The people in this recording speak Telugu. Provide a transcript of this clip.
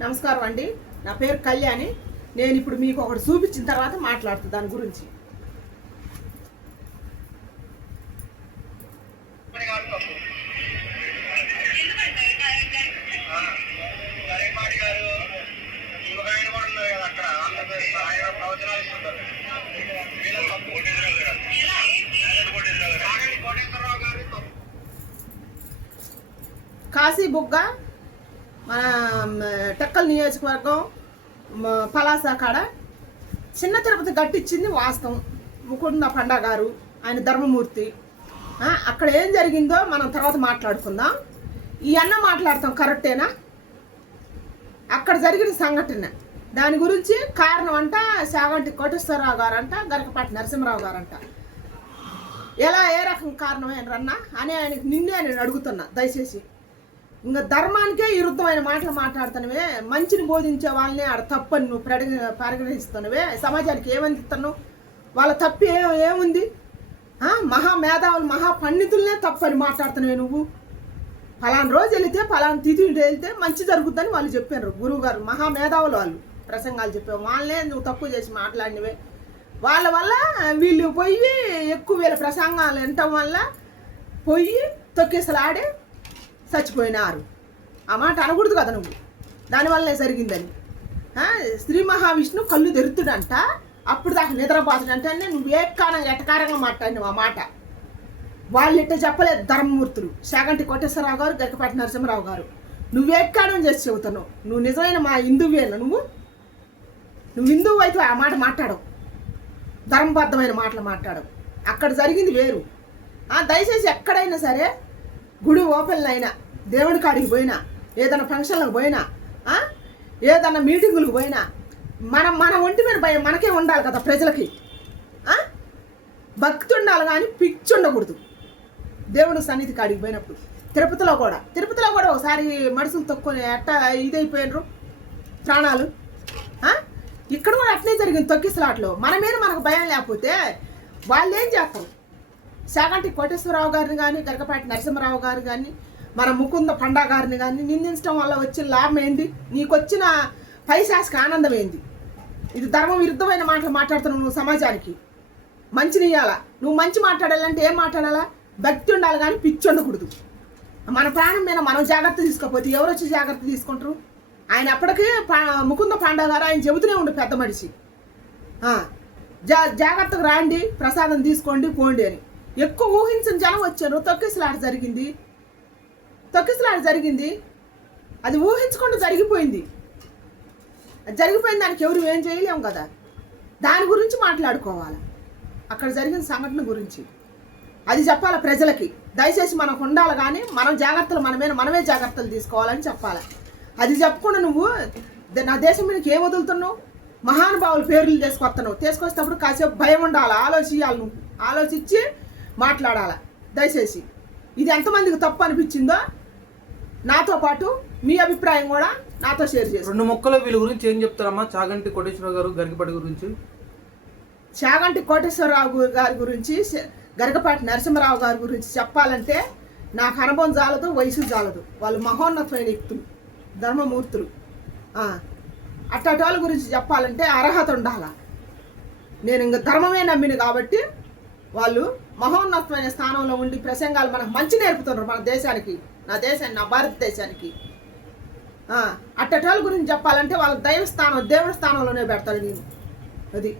నమస్కారం అండి. నా పేరు కళ్యాణి. నేను ఇప్పుడు మీకు ఒకటి చూపించిన తర్వాత మాట్లాడుతా దాని గురించి. కాశీ బుగ్గ మన మ, నియోజకవర్గం పలాస కాడ చిన్న తిరుపతి గట్టిచ్చింది వాస్తవం. ముకుంద పండా గారు ఆయన ధర్మమూర్తి. అక్కడ ఏం జరిగిందో మనం తర్వాత మాట్లాడుకుందాం. ఈ అన్న మాట్లాడతాం కరెక్టేనా? అక్కడ జరిగిన సంఘటన. దాని గురించి కారణం అంట శాగంటి కోటేశ్వరరావు గారంట గరకపాటి నరసింహరావు గారంట. ఎలా ఏ రకం కారణం రన్నా? అని ఆయనకి నిన్నే నేను అడుగుతున్నా దయచేసి. ఇంకా ధర్మానికే విరుద్ధమైన మాటలు మాట్లాడుతున్నవే. మంచిని బోధించే వాళ్ళని ఆడ తప్పని నువ్వు ప్రడి పరిగణిస్తున్నవే. సమాజానికి ఏమందిస్తున్నావు వాళ్ళ తప్పు ఏ ఏముంది? మహా మేధావులు మహా పండితులనే తప్పని మాట్లాడుతున్నావే నువ్వు. ఫలానా రోజు వెళితే ఫలానా తిథి వెళ్తే మంచి జరుగుద్దని వాళ్ళు చెప్పారు. గురువు గారు మహా మేధావులు వాళ్ళు ప్రసంగాలు చెప్పావు వాళ్ళనే నువ్వు తక్కువ చేసి మాట్లాడినవే. వాళ్ళ వల్ల వీళ్ళు పోయి ఎక్కువ వీళ్ళ ప్రసంగాలు వినటం వల్ల పోయి తొక్కేసలాడే చచ్చిపోయినారు. ఆ మాట అనకూడదు కదా నువ్వు? దానివల్లనే జరిగిందని. శ్రీ మహావిష్ణు కళ్ళు తెరుతుడంట అప్పుడు దాకా నిద్రపోతుడంటే నువ్వు ఏకానంగా ఎటకారంగా మాట్లాడినావు ఆ మాట. వాళ్ళు ఇట్ట చెప్పలేదు? ధర్మమూర్తులు. శాగంటి కోటేశ్వరరావు గారు గరికపాటి నరసింహరావు గారు. నువ్వేకానం చేసి చెబుతున్నావు. నువ్వు నిజమైన మా హిందువేనా నువ్వు నువ్వు హిందువు అయితే ఆ మాట మాట్లాడవు. ధర్మబద్ధమైన మాటలు మాట్లాడవు. అక్కడ జరిగింది వేరు. దయచేసి ఎక్కడైనా సరే గుడి ఓపెన్లు అయినా దేవుడి కాడికి పోయినా ఏదైనా ఫంక్షన్లకు పోయినా ఏదైనా మీటింగులకు పోయినా మనం మన ఒంటి మీద భయం మనకే ఉండాలి కదా ప్రజలకి భక్తుండాలి భక్తి ఉండాలి కానీ పిచ్చి ఉండకూడదు. దేవుడు సన్నిధి కాడికి పోయినప్పుడు. తిరుపతిలో కూడా తిరుపతిలో కూడా ఒకసారి మనుషులు తొక్కుని ఎట్ట ఇదైపోయినరు ప్రాణాలు ఇక్కడ కూడా అట్లే జరిగింది తొక్కిసలాట్లో మన మీద మనకు భయం లేకపోతే వాళ్ళు ఏం చేస్తారు? శాగంటి కోటేశ్వరరావు గారిని కానీ గరకపాటి నరసింహరావు గారు కానీ మన ముకుంద పండా గారిని కానీ నిందించడం వల్ల వచ్చిన లాభం ఏంటి? నీకు వచ్చిన పైశాసిక ఆనందం ఏంది ఇది ధర్మ విరుద్ధమైన మాటలు మాట్లాడుతున్నావు నువ్వు సమాజానికి. మంచిని ఇవ్వాలా నువ్వు మంచి మాట్లాడాలంటే ఏం మాట్లాడాలా? భక్తి ఉండాలి కానీ పిచ్చి ఉండకూడదు. మన ప్రాణం మీద మనం జాగ్రత్త తీసుకోకపోతే ఎవరు వచ్చి జాగ్రత్త తీసుకుంటారు? ఆయన అప్పటికే పా- ముకుంద పాండవ గారు ఆయన చెబుతూనే ఉండు పెద్ద మనిషి. జా జాగ్రత్తగా రాండి ప్రసాదం తీసుకోండి పోండి అని. ఎక్కువ ఊహించిన జనం వచ్చారు. తొక్కిసలాట జరిగింది. తొక్కిసలాట జరిగింది. అది ఊహించకుండా జరిగిపోయింది. అది జరిగిపోయిన దానికి ఎవరు ఏం చేయలేము కదా. దాని గురించి మాట్లాడుకోవాలి. అక్కడ జరిగిన సంఘటన గురించి. అది చెప్పాలి ప్రజలకి? దయచేసి మనకు ఉండాలి కానీ మనం జాగ్రత్తలు మన మీద మనమే జాగ్రత్తలు తీసుకోవాలని చెప్పాలి? అది చెప్పకుండా నువ్వు నా దేశం మీదకి ఏం వదులుతున్నావు? మహానుభావుల పేర్లు తీసుకొస్తున్నావు. తీసుకొచ్చేటప్పుడు కాసేపు భయం ఉండాలి. ఆలోచించాలి నువ్వు. ఆలోచించి మాట్లాడాలి? దయచేసి. ఇది ఎంతమందికి తప్పు అనిపించిందో నాతో పాటు మీ అభిప్రాయం కూడా నాతో షేర్ చేసి. రెండు మొక్కల వీళ్ళ గురించి ఏం చెప్తారమ్మా? చాగంటి కోటేశ్వరరావు గారు గరికపాటి గురించి. చాగంటి కోటేశ్వరరావు గారి గురించి గరగపాటి నరసింహరావు గారి గురించి చెప్పాలంటే నాకు అనుభవం జాలదు వయసు జాలదు వాళ్ళు మహోన్నతమైన వ్యక్తులు ధర్మమూర్తులు. అట్టటి వాళ్ళ గురించి చెప్పాలంటే అర్హత ఉండాల? నేను ఇంక ధర్మమే నమ్మిన కాబట్టి వాళ్ళు మహోన్నతమైన స్థానంలో ఉండి ప్రసంగాలు మనకు మంచి నేర్పుతున్నారు మన దేశానికి నా దేశాన్ని నా భారతదేశానికి. ఆ, గురించి చెప్పాలంటే వాళ్ళ దైవ స్థానం దేవుడి స్థానంలోనే పెడతాను నేను. అది